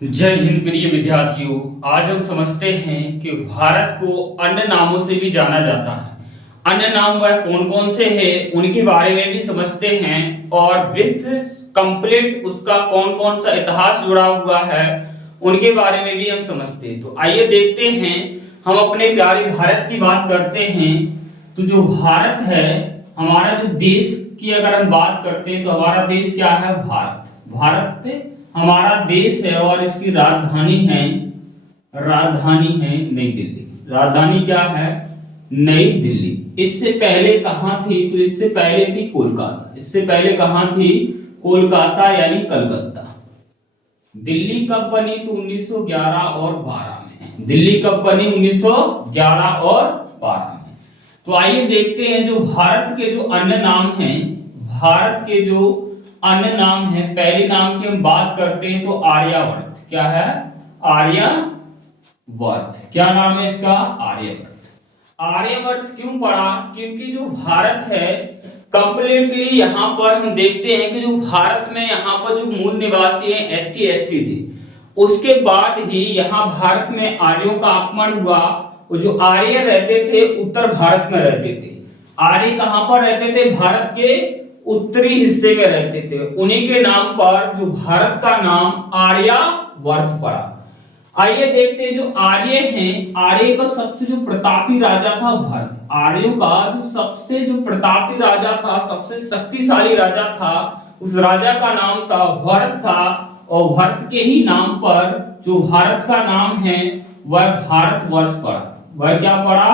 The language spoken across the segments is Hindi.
जय हिंद प्रिय विद्यार्थियों। आज हम समझते हैं कि भारत को अन्य नामों से भी जाना जाता है। अन्य नाम वह कौन कौन से हैं उनके बारे में भी समझते हैं और विथ कंप्लीट उसका कौन कौन सा इतिहास जुड़ा हुआ है उनके बारे में भी हम समझते हैं। तो आइए देखते हैं, हम अपने प्यारे भारत की बात करते हैं। तो जो भारत है, हमारा जो देश की अगर हम बात करते हैं तो हमारा देश क्या है? भारत हमारा देश है और इसकी राजधानी है नई दिल्ली। राजधानी क्या है? नई दिल्ली। इससे पहले कहां थी? तो इससे पहले थी कोलकाता। इससे पहले कहां थी? कोलकाता यानी कलकत्ता। दिल्ली कब बनी? तो 1911 और 12 में। दिल्ली कब बनी? 1911 और 12 में। तो आइए देखते हैं जो भारत के जो अन्य नाम हैं। भारत के जो अन्य नाम है, पहले नाम की हम बात करते हैं तो आर्यावर्त। क्या है? आर्यावर्त। क्या नाम है इसका? आर्यावर्त। आर्यावर्त क्यों पड़ा? क्योंकि जो भारत है कंप्लीटली यहाँ पर हम देखते हैं कि जो भारत में यहाँ पर जो मूल निवासी हैं एसटी एसटी थे, उसके बाद ही यहाँ भारत में आर्यों का आगमन हुआ। और जो आर्य रहते थे उत्तर भारत में रहते थे। आर्य कहाँ पर रहते थे? भारत के उत्तरी हिस्से में रहते थे। उन्हीं के नाम पर जो भारत का नाम आर्यावर्त पड़ा। आइए देखते हैं जो आर्य हैं, आर्य का सबसे जो प्रतापी राजा था भरत। आर्यों का जो सबसे जो प्रतापी राजा था, सबसे शक्तिशाली राजा था, उस राजा का नाम था भरत था। और भरत के ही नाम पर जो भारत का नाम है वह भारतवर्ष पड़ा। वह क्या पड़ा?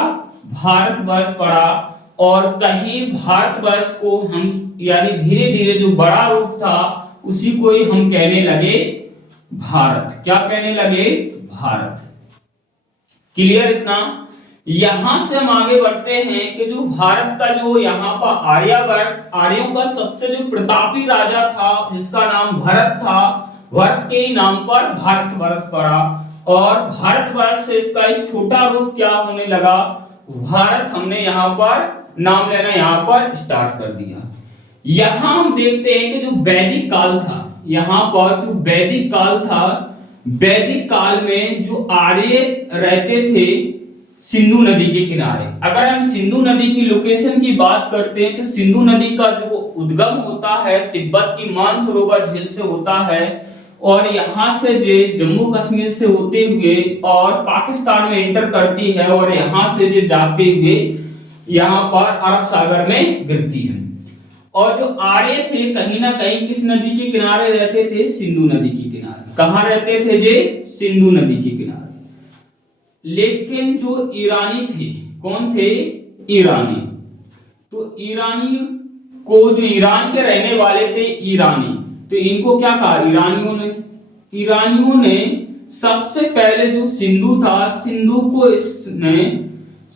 भारतवर्ष पड़ा। और कहीं भारतवर्ष को हम यानी धीरे धीरे जो बड़ा रूप था उसी को ही हम कहने लगे भारत। क्या कहने लगे? भारत। क्लियर इतना? यहां से हम आगे बढ़ते हैं कि जो भारत का जो यहाँ पर आर्यावर्त, आर्यों का सबसे जो प्रतापी राजा था जिसका नाम भरत था, भरत के ही नाम पर भारतवर्ष पड़ा। और भारतवर्ष से इसका एक छोटा रूप क्या होने लगा? भारत। हमने यहाँ पर नाम लेना यहाँ पर स्टार्ट कर दिया। यहां हम देखते हैं कि जो वैदिक काल था, यहाँ पर जो वैदिक काल था, वैदिक काल में जो आर्य रहते थे सिंधु नदी के किनारे। अगर हम सिंधु नदी की लोकेशन की बात करते हैं तो सिंधु नदी का जो उद्गम होता है तिब्बत की मानसरोवर झील से होता है और यहाँ से जे जम्मू कश्मीर से होते हुए और पाकिस्तान में एंटर करती है और यहाँ से जे जाते हुए यहाँ पर अरब सागर में गिरती है। और जो आर्य थे कहीं ना कहीं किस नदी के किनारे रहते थे? सिंधु नदी के किनारे। कहाँ रहते थे जे? सिंधु नदी के किनारे। लेकिन जो ईरानी थे, कौन थे? ईरानी। तो ईरानी को जो ईरान के रहने वाले थे ईरानी, तो इनको क्या कहा? ईरानियों ने सबसे पहले जो सिंधु था,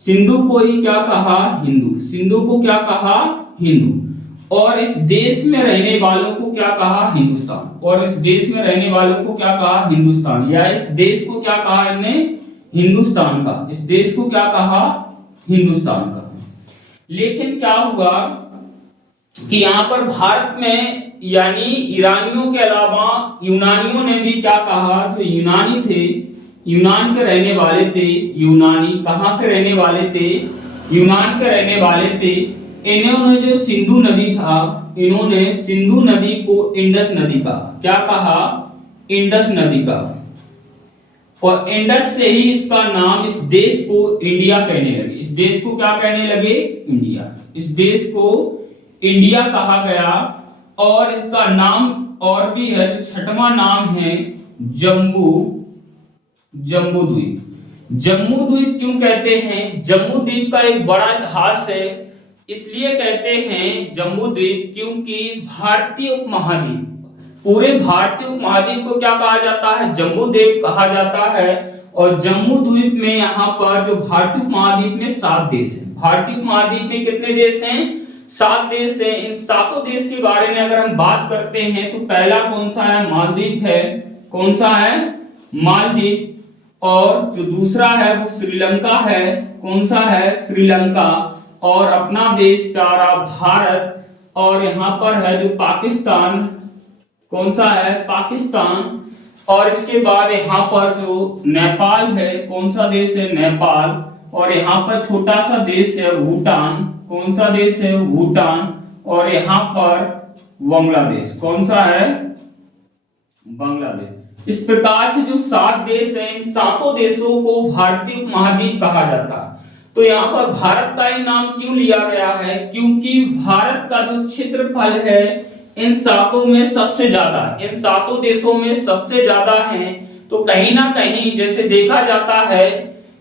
सिंधु को ही क्या कहा? हिंदू। सिंधु को क्या कहा? हिंदू। और इस देश में रहने वालों को क्या कहा? हिंदुस्तान। और इस देश में रहने वालों को क्या कहा? हिंदुस्तान। या इस देश को क्या कहा इन्होंने? हिंदुस्तान का। इस देश को क्या कहा? हिंदुस्तान का। लेकिन क्या हुआ कि यहाँ पर भारत में यानी ईरानियों के अलावा यूनानियों ने भी क्या कहा? जो यूनानी थे, यूनान के रहने वाले थे, यूनानी कहाँ के रहने वाले थे? यूनान के रहने वाले थे। इन्होंने जो सिंधु नदी था, इन्होंने सिंधु नदी को इंडस नदी का क्या कहा? इंडस नदी का। और इंडस से ही इसका नाम, इस देश को इंडिया कहने लगे। इस देश को क्या कहने लगे? इंडिया। इस देश को इंडिया कहा गया। और इसका नाम और भी है, जो छठवां नाम है जम्बू द्वीप। जम्बू द्वीप क्यों कहते हैं? जम्बू द्वीप का एक बड़ा इतिहास है। इसलिए कहते हैं जम्बू द्वीप क्योंकि भारतीय उपमहाद्वीप, पूरे भारतीय उपमहाद्वीप को क्या कहा जाता है? जम्बू द्वीप कहा जाता है। और जम्बू द्वीप में यहाँ पर जो भारतीय उपमहाद्वीप में 7 देश हैं। भारतीय उपमहाद्वीप में कितने देश हैं? 7 देश हैं। इन 7 देश के बारे में अगर हम बात करते हैं तो पहला कौन सा है? मालदीव है। कौन सा है? मालदीव। और जो दूसरा है वो श्रीलंका है। कौन सा है? श्रीलंका। और अपना देश प्यारा भारत। और यहाँ पर है जो पाकिस्तान। कौन सा है? पाकिस्तान। और इसके बाद यहाँ पर जो नेपाल है, कौन सा देश है, नेपाल। और यहाँ पर छोटा सा देश है भूटान, कौन सा देश है, भूटान। और यहाँ पर बांग्लादेश, कौन सा है, बांग्लादेश। इस प्रकार से जो 7 देश हैं, इन 7 देशों को भारतीय उपमहाद्वीप कहा जाता है। तो यहाँ पर भारत का ही नाम क्यों लिया गया है, क्योंकि भारत का जो क्षेत्रफल है इन 7 में सबसे ज्यादा, इन 7 देशों में सबसे ज्यादा है। तो कहीं ना कहीं जैसे देखा जाता है,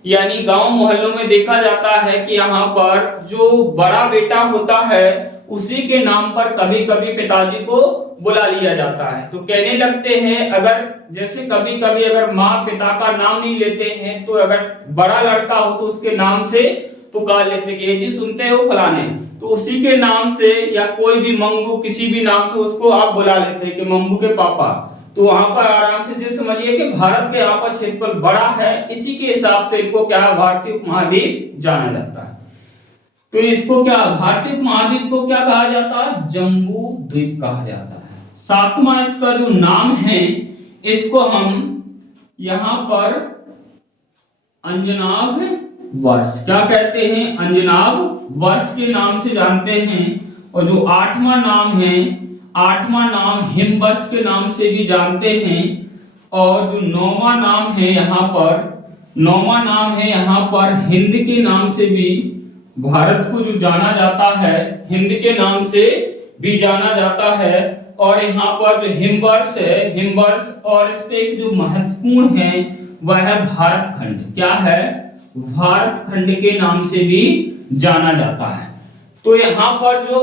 यानी गांव मोहल्लों में देखा जाता है कि यहाँ पर जो बड़ा बेटा होता है उसी के नाम पर कभी कभी पिताजी को बुला लिया जाता है। तो कहने लगते हैं, अगर जैसे कभी कभी अगर माँ पिता का नाम नहीं लेते हैं तो अगर बड़ा लड़का हो तो उसके नाम से पुकार लेते कि ये जी सुनते हो फलाने, तो उसी के नाम से, या कोई भी मंगू किसी भी नाम से उसको आप बुला लेते हैं कि मंगू के पापा। तो वहां पर आराम से जो समझिए कि भारत के यहाँ पर क्षेत्रफल बड़ा है, इसी के हिसाब से इनको क्या भारतीय उपमहाद्वीप जाना जाता है। तो इसको क्या, भारतीय उपमहाद्वीप को क्या कहा जाता है, जम्बू द्वीप कहा जाता है। 7वां इसका जो नाम है, इसको हम यहां पर अंजनाभ वर्ष क्या कहते हैं, अंजनाभ वर्ष के नाम से जानते हैं। और जो 8वां नाम है, 8वां नाम हिमवर्ष के नाम से भी जानते हैं। और जो 9वां नाम है यहाँ पर, 9वां नाम है यहाँ पर हिंद के नाम से भी भारत को जो जाना जाता है, हिंद के नाम से भी जाना जाता है। और यहाँ पर जो हिमवर्ष है, हिमवर्ष, और इस पे एक जो महत्वपूर्ण है वह है भारत खंड, क्या है, भारत खंड के नाम से भी जाना जाता है। तो यहाँ पर जो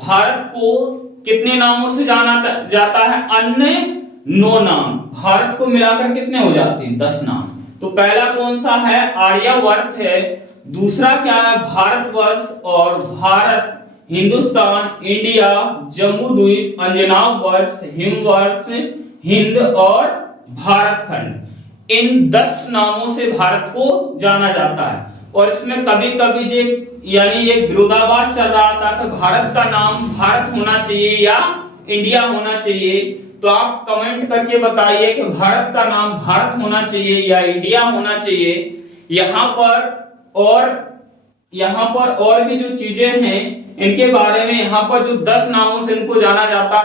भारत को कितने नामों से जाना जाता है, अन्य 9 नाम, भारत को मिलाकर कितने हो जाते हैं, 10 नाम। तो पहला कौन सा है, आर्यावर्त है। दूसरा क्या है, भारतवर्ष, और भारत, हिंदुस्तान, इंडिया, जम्बू द्वीप, अंजनाव वर्ष, हिमवर्ष, हिंद और भारत खंड। इन 10 नामों से भारत को जाना जाता है। और इसमें कभी कभी जो यानी एक विरोधाभास चल रहा था कि भारत का नाम भारत होना चाहिए या इंडिया होना चाहिए। तो आप कमेंट करके बताइए कि भारत का नाम भारत होना चाहिए या इंडिया होना चाहिए। यहाँ पर और भी जो चीजें हैं इनके बारे में, यहाँ पर जो 10 नामों से इनको जाना जाता है।